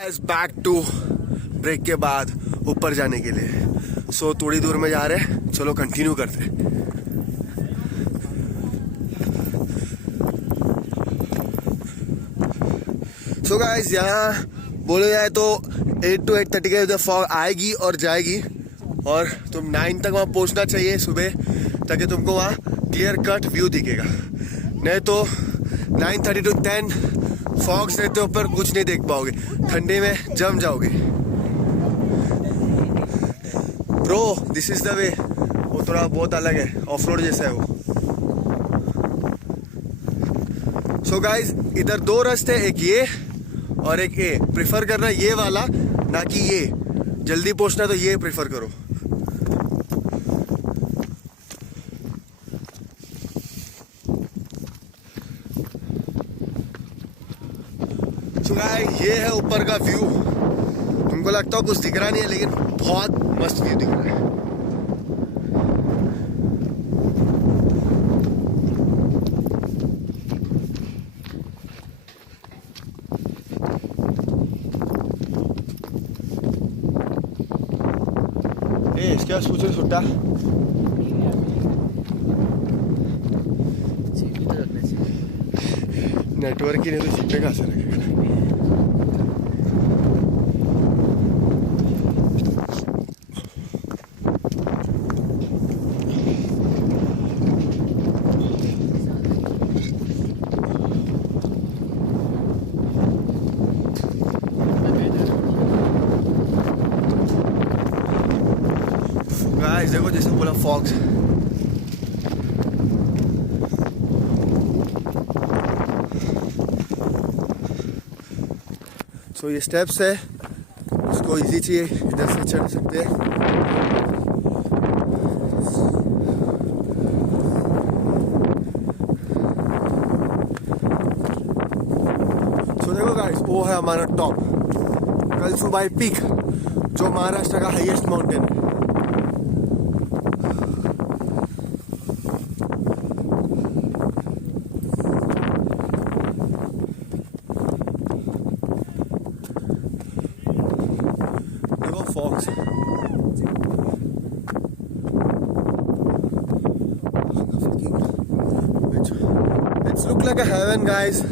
Back to break के बाद ऊपर जाने के लिए। सो थोड़ी दूर में जा रहे हैं, चलो कंटिन्यू करते हैं। सो गाइस, यहाँ बोले जाए तो 8 to 8:30 के उधर फॉग आएगी और जाएगी, और तुम 9 तक वहाँ पहुँचना चाहिए सुबह, ताकि तुमको वहाँ क्लियर कट व्यू दिखेगा। नहीं तो 9:30 to 10 फॉग्स रहते ऊपर, कुछ नहीं देख पाओगे, ठंडे में जम जाओगे। Bro, this is the way. वो थोड़ा बहुत अलग है, ऑफ रोड जैसा है वो। सो गाइज, इधर 2 रास्ते, एक ये और एक ये। प्रिफर करना ये वाला, ना कि ये। जल्दी पहुंचना तो ये प्रिफर करो। सो गाइस, ये है ऊपर का व्यू। तुमको लगता हो कुछ दिख रहा नहीं है, लेकिन बहुत मस्त व्यू दिख रहा है। इसके पास पूछो सुट्टा। नेटवर्क ही नहीं तो जिप्पे कहाँ से रखेगा। गाइस देखो, जैसे बोला फॉग्स। सो ये स्टेप्स है, इसको इजी चाहिए, इधर से चढ़ सकते हैं। सो देखो गाइस, वो है हमारा टॉप, कलसुबाई पीक, जो महाराष्ट्र का हाईएस्ट माउंटेन है। Fogs. It's look like a heaven, guys.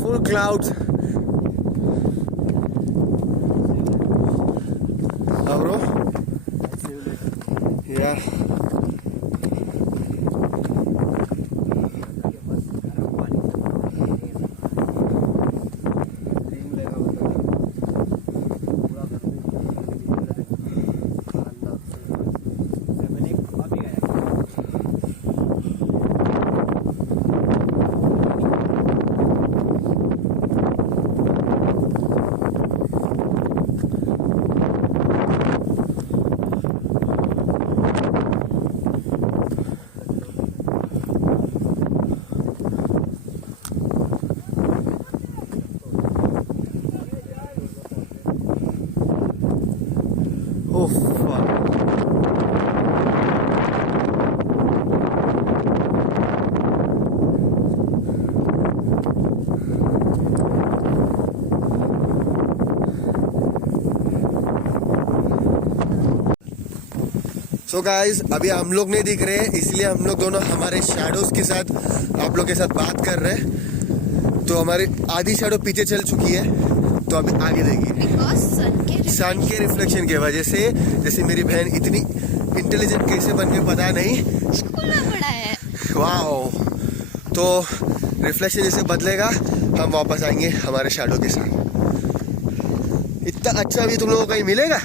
Full clouds. Bro? Yeah. Oh fuck. So guys, अभी हम लोग नहीं दिख रहे हैं, इसलिए हम लोग दोनों हमारे शैडोज के साथ आप लोग के साथ बात कर रहे हैं। तो हमारी आधी शैडो पीछे चल चुकी है, तो अभी आगे देगी। सन के रिफ्लेक्शन की वजह से। जैसे मेरी बहन इतनी इंटेलिजेंट कैसे बन के पता नहीं, स्कूल में पढ़ा है। वाओ। तो रिफ्लेक्शन जैसे बदलेगा, हम वापस आएंगे हमारे शैडो के साथ। इतना अच्छा भी तुम लोगों को कहीं मिलेगा?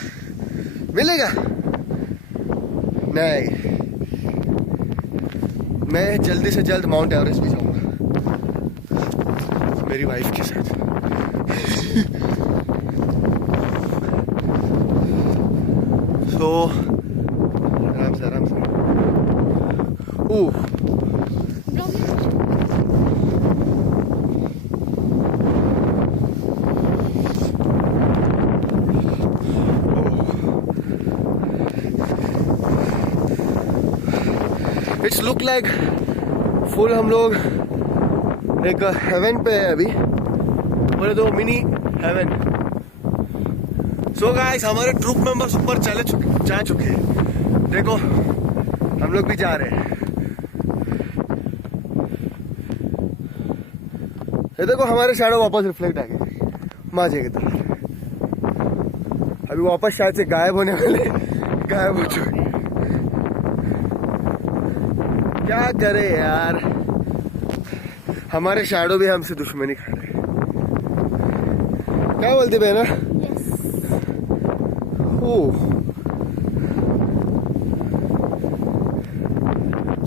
नहीं। मैं जल्दी से जल्द माउंट एवरेस्ट भी जाऊंगा मेरी वाइफ के साथ। तो आराम से इट्स लुक लाइक फुल हम लोग एक हेवन पे है अभी, बोले तो मिनी हेवन। सो गाइस हमारे ट्रूप मेंबर्स ऊपर जा चुके हैं। देखो हम लोग भी जा रहे हैं। ये देखो हमारे शैडो वापस रिफ्लेक्ट आ गए माजे की तरफ। अभी वापस शायद से गायब होने वाले, गायब हो चुके। क्या करे यार, हमारे शैडो भी हमसे दुश्मनी खा रहे हैं। क्या बोलती बहना?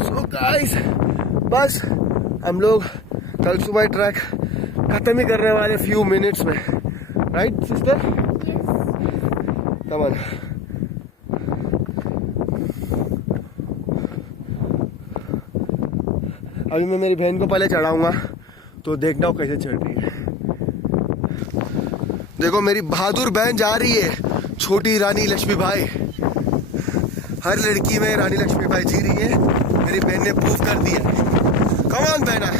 सो गाइस बस हम लोग कल सुबह ट्रैक खत्म ही करने वाले फ्यू मिनट्स में, राइट सिस्टर? Come on. अभी मैं मेरी बहन को पहले चढ़ाऊंगा तो देखना वो कैसे चढ़ रही है। देखो मेरी बहादुर बहन जा रही है, छोटी रानी लक्ष्मीबाई। हर लड़की में रानी लक्ष्मीबाई जी रही है, मेरी बहन ने प्रूव कर दिया। कम ऑन बहना,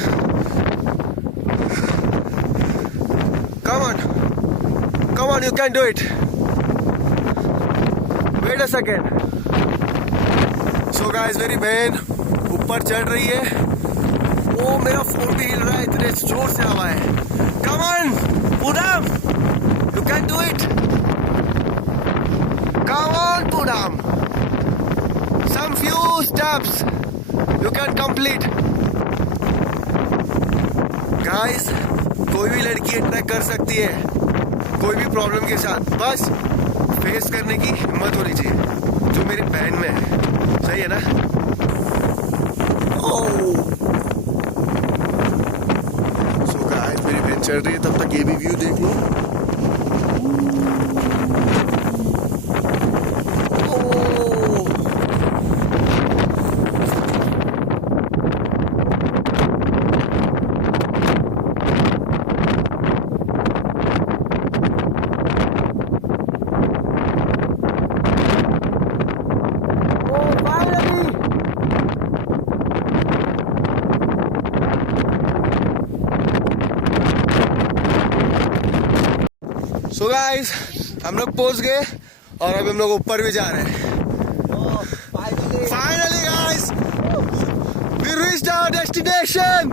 come on, you can do it. Wait a second. So guys मेरी बहन ऊपर चढ़ रही है। ओ मेरा फोन भी हिल रहा है, इतने जोर से हवा है। Come on, Poonam, you can do it. Come on Poonam, some few steps you can complete. Guys कोई भी लड़की ट्रैक कर सकती है, कोई भी प्रॉब्लम के साथ, बस फेस करने की हिम्मत होनी चाहिए, जो मेरी बहन में है। सही है ना? सो गाइस मेरी बहन चढ़ रही है, तब तक ये भी व्यू देख लो। सो गाइस हम लोग पहुंच गए और अभी हम लोग ऊपर भी जा रहे हैं। Finally guys we reached our destination.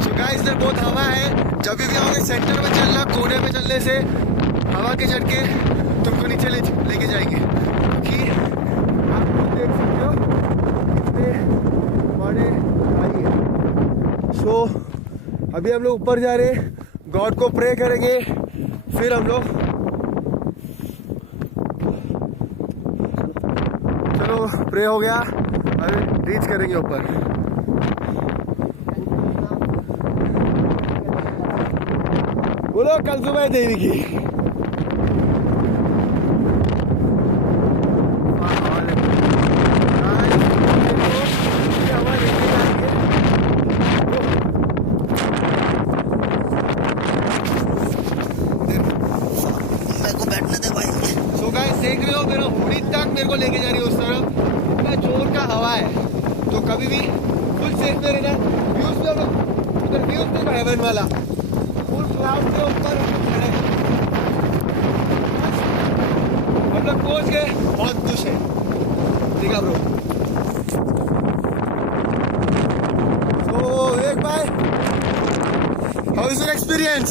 So guys इधर बहुत हवा है, जब भी हमारे सेंटर में चलना, कोने में चलने से हवा के झटके तुमको नीचे लेके जाएंगे, क्योंकि आप लोग देख सकते हो कितने बड़े खाई है। सो अभी हम लोग ऊपर जा रहे हैं, गॉड को प्रे करेंगे, फिर हम लोग चलो प्रे हो गया, अभी रीच करेंगे ऊपर। बोलो कल सुबह देवी की। देख रहे हो मेरा हुडी तक मेरे को लेके जा रही है उस तरफ, इतना जोर का हवा है, तो कभी भी फुल सेफ में रहना। व्यूज में उधर व्यूज देखो हेवन वाला, फुल क्लाउड के ऊपर हम लोग पहुंच गए। बहुत खुश है, ठीक है ब्रो। तो एक भाई, how is your experience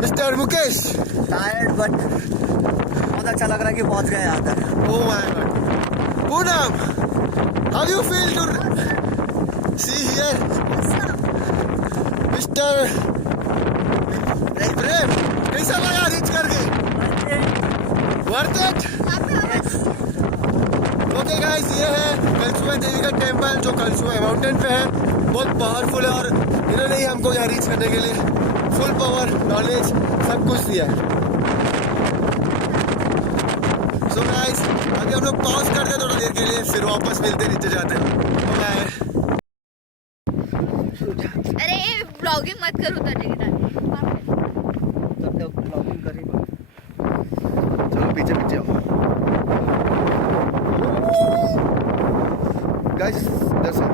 mister Mukesh? Tired but बहुत अच्छा लग रहा है कि पहुंच गए यहाँ तक। Oh my God. Poonam, how do you feel to see here? Mr. प्रेम, कैसा लगा रीच करके? Worth it? Okay guys, ये है कलसुआ देवी का टेम्पल, जो कलसुआ माउंटेन पे है। बहुत पावरफुल है और इन्होंने ही हमको यहाँ रीच करने के लिए फुल पावर, नॉलेज, सब कुछ दिया है। So guys, अभी हम लोग पॉज करते हैं थोड़ा देर के लिए, फिर वापस मिलते नीचे जाते हैं। बाय। अरे ब्लॉगिंग मत करो, ब्लॉगिंग करेंगे। चलो पीछे पीछे आओ गाइस, इधर से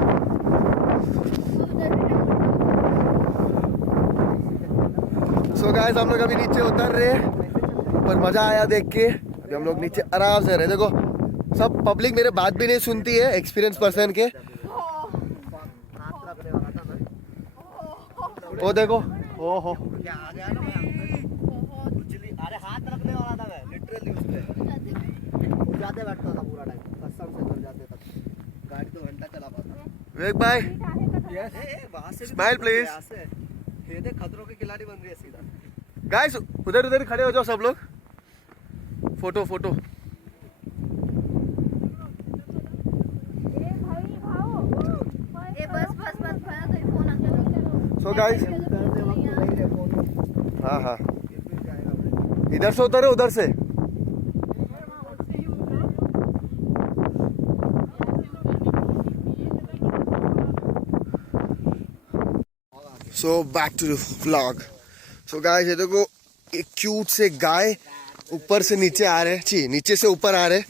सो गाइस हम लोग अभी नीचे उतर रहे हैं पर मजा आया देख के। अभी हम लोग नीचे आराम से रहे। देखो सब पब्लिक मेरे बात भी नहीं सुनती है एक्सपीरियंस पर्सन के। वो देखो ओ हो क्या आ गया ना मैं अरे हाथ रखने वाला था मैं लिटरली उस पे जाते बैठता था पूरा टाइम कसम से घर जाते तक गाड़ी 2 घंटा चला पाता। विवेक भाई यस वहां से स्माइल प्लीज। ये देख खतरों के खिलाड़ी बन रही है सीधा। गाइस उधर उधर खड़े हो जाओ सब लोग, फोटो फोटो। ए बस बस बस भैया तेरी फोन अंदर सो गाइस हाँ हाँ इधर से उतरे उधर से। So back to the vlog. So guys ये देखो एक क्यूट से गाय ऊपर से नीचे आ रहे हैं, नीचे से ऊपर आ रहे हैं।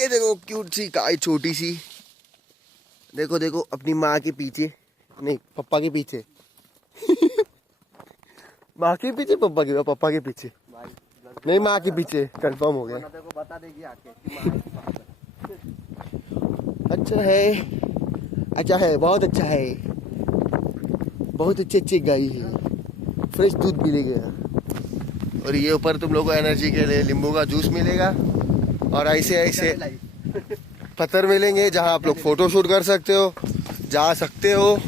ये देखो क्यूट सी गाय छोटी सी, देखो देखो अपनी माँ के पीछे, नहीं पप्पा के पीछे। माँ के पीछे पप्पा के पीछे नहीं माँ के पीछे, कंफर्म हो गया। को बता देगी आके अच्छा है, अच्छा है, बहुत अच्छा है, बहुत अच्छी गाय है, फ्रेश दूध मिलेगा। और ये ऊपर तुम लोगों को एनर्जी के लिए नींबू का जूस मिलेगा और ऐसे ऐसे पत्थर मिलेंगे जहाँ आप लोग फोटो शूट कर सकते हो, जा सकते हो।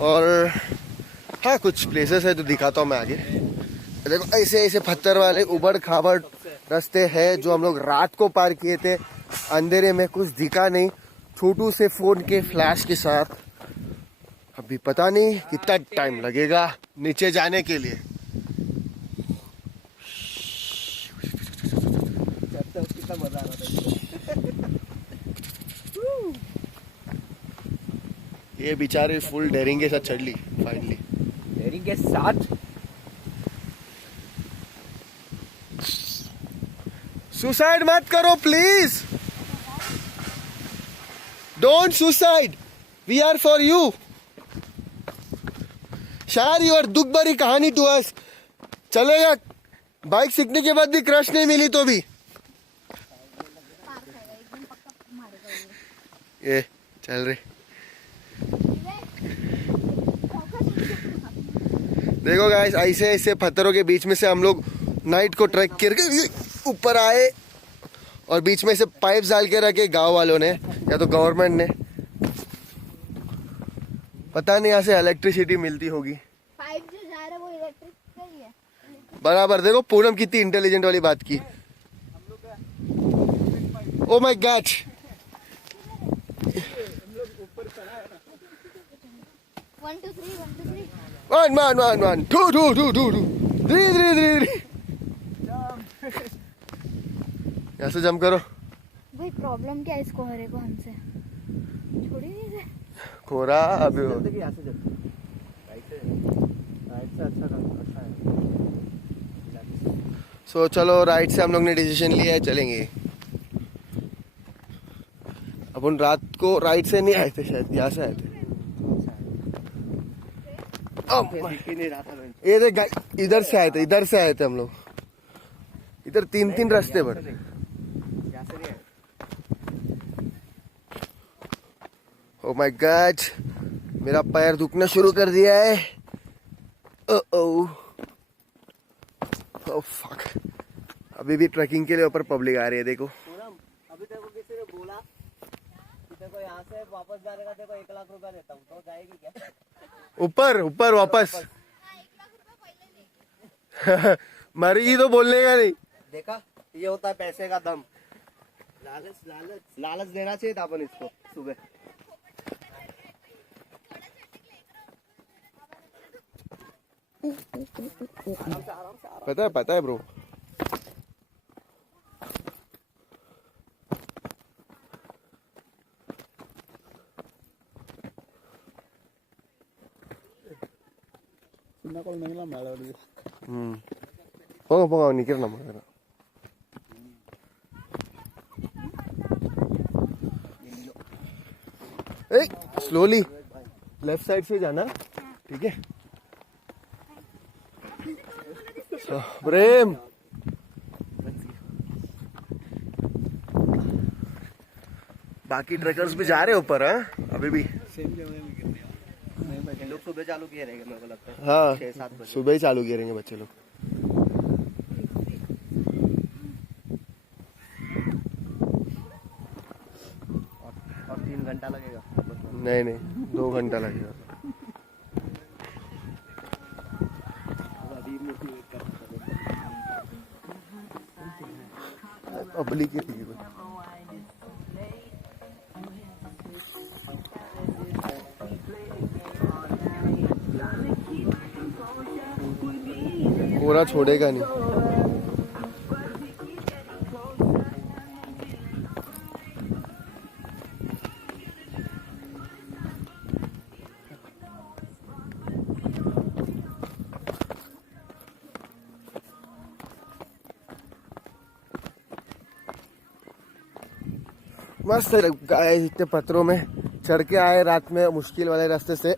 और हाँ कुछ प्लेसेस है तो दिखाता हूँ मैं आगे। देखो ऐसे ऐसे पत्थर वाले उबड़ खाबड़ रास्ते हैं जो हम लोग रात को पार किए थे, अंधेरे में कुछ दिखा नहीं, छोटू से फोन के फ्लैश के साथ। अभी पता नहीं कितना टाइम लगेगा नीचे जाने के लिए। कितना मजा आ रहा था। ये बेचारे फुल डेयरिंग के साथ चढ़ ली फाइनली। डेयरिंग के साथ सुसाइड मत करो please, don't suicide, we are for you. Share your दुख भरी कहानी टू अस। चलेगा बाइक सीखने के बाद भी क्रश नहीं मिली तो भी। ये चल रहे देखो गाइस, ऐसे ऐसे पत्थरों के बीच में से हम लोग नाइट को ट्रैक करके ऊपर आए और बीच में से पाइप डाल के रखे गांव वालों ने या तो गवर्नमेंट ने, पता नहीं यहाँ से इलेक्ट्रिसिटी मिलती होगी। पाइप जो जा रहा है वो इलेक्ट्रिक का ही है। बराबर। देखो पूनम कितनी इंटेलिजेंट वाली बात की। ओ माय गॉड, 1 2 3 1 2 3 1 2 2 2 2 3 यहाँ से जंप करो। भाई प्रॉब्लम क्या है इसको हरे को हमसे छोड़ी नहीं दे। खोरा अभी यहाँ से राइट से अच्छा है। सो चलो राइट से हम लोग ने डिसीजन लिया है, चलेंगे। अपन रात को राइट से नहीं आए थे, शायद यहाँ से आए थे। ये देख इधर से आए थे, इधर से आए थे हम लोग। इधर 3 रास्ते बढ़। ओ माय गॉड, मेरा पैर दुखना शुरू कर दिया है। ओह फक, अभी भी ट्रैकिंग के लिए ऊपर पब्लिक आ रही है। देखो अभी देखो किसी ने बोला कि देखो यहाँ से वापस जाने का देखो 1 लाख रुपया देता हूँ, तो जाएगी क्या? ऊपर ऊपर वापस। मरेगी तो बोलने का नहीं। देखा, ये होता है पैसे का दम। लालच देना चाहिए था अपन इसको सुबह। पता है ब्रो। போங்க நிக்கிறேன் நம்ம. ஏய் ஸ்லோலி लेफ्ट साइड से जाना, ठीक है? प्रेम बाकी ट्रैकर्स भी जा रहे हैं ऊपर, हाँ अभी भी। लोग सुबह चालू किए रहेंगे मेरे को लगता है। हाँ 6-7 बजे सुबह ही चालू किए रहेंगे बच्चे लोग। और 3 घंटा लगेगा। नहीं नहीं 2 घंटा लगेगा। पब्लिक ही थी। कोरा छोड़ेगा नहीं। मस्त है गाइस, इतने पत्थरों में चढ़ के आए रात में मुश्किल वाले रास्ते से,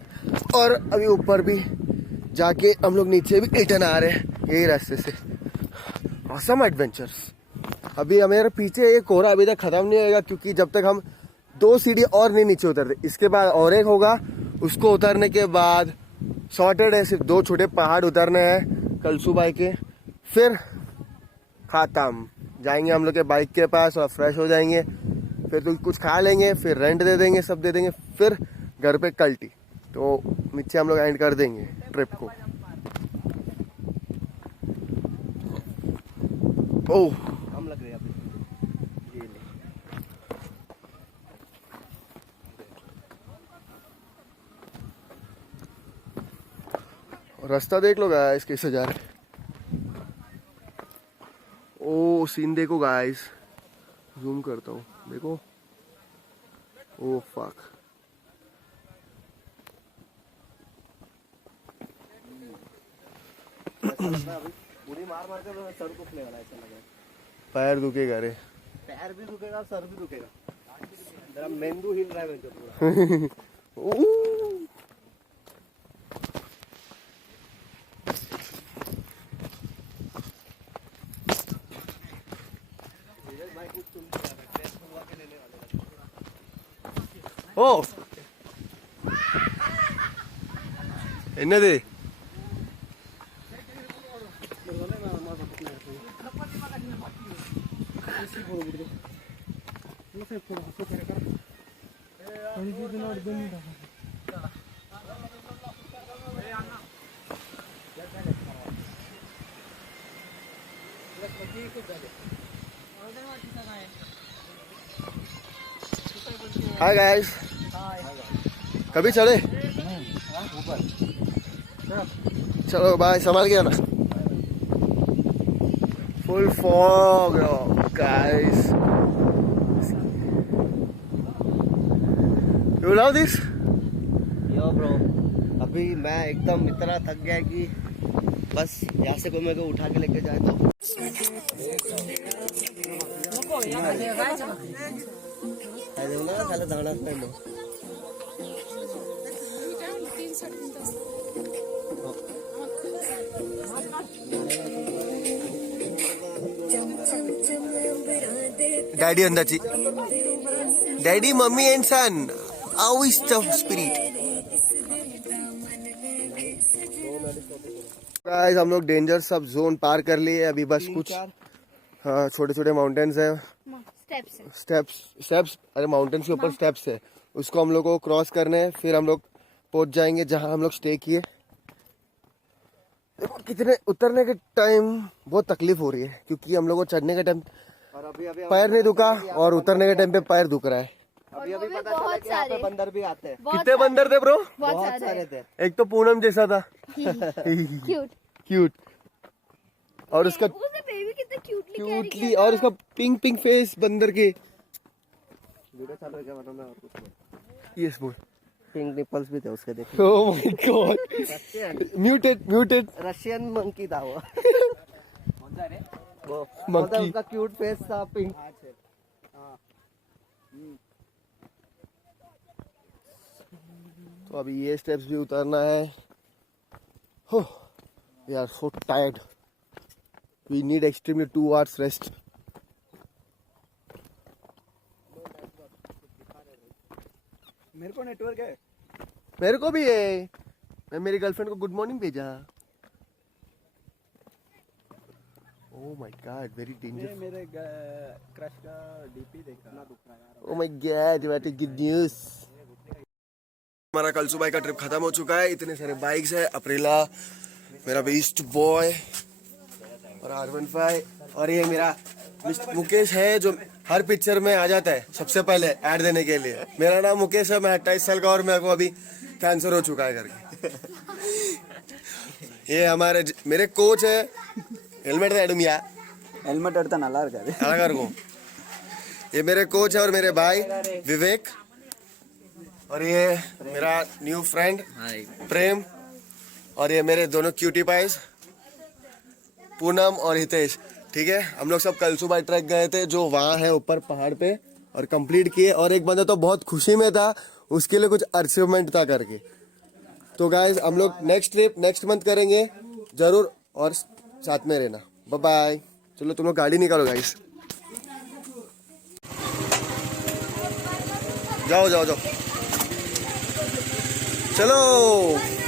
और अभी ऊपर भी जाके हम लोग नीचे भी रिटर्न आ रहे हैं यही रास्ते से। Awesome adventures. अभी हमारे पीछे एक कोहरा अभी तक खत्म नहीं होगा, क्योंकि जब तक हम 2 सीढ़ी और नहीं नीचे उतरते, इसके बाद और एक होगा, उसको उतरने के बाद सॉर्टेड है, सिर्फ 2 छोटे पहाड़ उतरने हैं कलसू बाइक के, फिर खत्म। जाएंगे हम लोग के बाइक के पास और फ्रेश हो जाएंगे, फिर तो कुछ खा लेंगे, फिर रेंट दे देंगे, सब दे देंगे, फिर घर पे कल्टी। तो नीचे हम लोग एंड कर देंगे ट्रिप को। ओह हम लग रहे हैं अभी। ये ले। रास्ता देख लो गाइस कैसे जा रहे हैं। ओ सीन देखो गाइस, जूम करता हूँ, देखो। ओ फक, पूरी मार मार के सर को फूलेगा, ऐसा लग रहा है। पैर दुखेगा रे। पैर भी दुखेगा, सर भी दुखेगा, जरा मेंदू हिल रहा है मुझे पूरा। ओ എന്നതേ हाय गाइस, कभी चढ़े? चलो बाय, संभाल गया ना। Full fog guys, you love this? Yo bro, अभी मैं एकदम इतना थक गया कि बस यहाँ से कोई मेरे को उठा के लेके जाए तो। दाना स्टैंड हो। डैडी अंदाची, daddy mummy and son, how is the spirit? Guys हम लोग डेंजर सब जोन पार कर लिए, अभी बस कुछ हाँ छोटे छोटे माउंटेन्स हैं, स्टेप्स, अरे माउंटेन्स के ऊपर स्टेप्स है, उसको हम लोग को क्रॉस करने हैं, फिर हम लोग पहुंच जाएंगे जहां हम लोग स्टे किए। देखो कितने उतरने के टाइम बहुत तकलीफ हो रही है, क्योंकि हम लोग को चढ़ने के टाइम पैर नहीं दुखा और उतरने के टाइम पे पैर दुख रहा है। अभी पता चला कि यहाँ पे बंदर भी आते हैं। कितने बंदर थे ब्रो? बहुत सारे थे। एक तो पूनम जैसा था, क्यूट, और उसका बेबी कितना क्यूटली, और उसका पिंक पिंक फेस बंदर के। वीडियो चालू है क्या बनाना और कुछ नहीं? यस बोल। पिंक निपल्स भी थे उसके, देखो। Oh my God, muted Russian monkey था वो। वो Monkey. उसका क्यूट फेस था, पिंक। तो अभी ये स्टेप्स भी उतरना है। हो we are so tired, we need extremely 2 hours rest. मेरे को नेटवर्क है। मेरे को भी है, मैं मेरी गर्लफ्रेंड को गुड मॉर्निंग भेजा। Oh my God, very dangerous. मेरे क्रश का डीपी देखा ना, दुख रहा है यार। Oh my God, what a good news. हमारा कल सुबह का ट्रिप खत्म हो चुका है। इतने सारे बाइक्स है, अप्रेला, मेरा बीस्ट बॉय और R15, और ये मेरा मुकेश है जो हर पिक्चर में आ जाता है सबसे पहले ऐड देने के लिए। मेरा नाम मुकेश है, मैं 28 साल का और मेरे को अभी कैंसर हो चुका है करके। ये हमारे मेरे कोच है। हेलमेट एडमिया हेलमेट एडता नल्ला इरुक्कादु अलग को। ये मेरे कोच है और मेरे भाई विवेक, और ये मेरा न्यू फ्रेंड प्रेम, और ये मेरे दोनों क्यूटी पाइस पूनम और हितेश। ठीक है, हम लोग सब कल सुबह ट्रैक गए थे जो वहाँ है ऊपर पहाड़ पे, और कंप्लीट किए। और एक बंदा तो बहुत खुशी में था, उसके लिए कुछ अचीवमेंट था करके। तो गाइस हम लोग नेक्स्ट ट्रिप नेक्स्ट मंथ करेंगे जरूर, और साथ में रहना। Bye bye. चलो तुम लोग गाड़ी निकालो गाइस, जाओ जाओ जाओ, चलो।